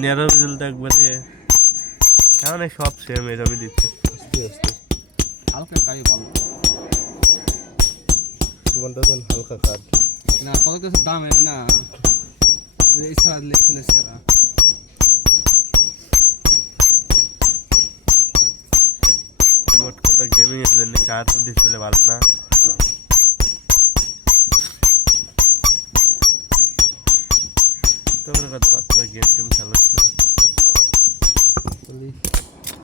narrow result একবারে মানে সব সেম এরকমই দিচ্ছে আস্তে আস্তে হালকা কাজ ভালো তোমারটা যেন হালকা কাজ না কত কিছু দাম এনে না ইচ্ছা লেগেছিল সেটা মোট কথা গেমিং এর জন্য কার ডিসপ্লে ভালো না তোমার কথা বাচ্চা গেম টেম খেলাস না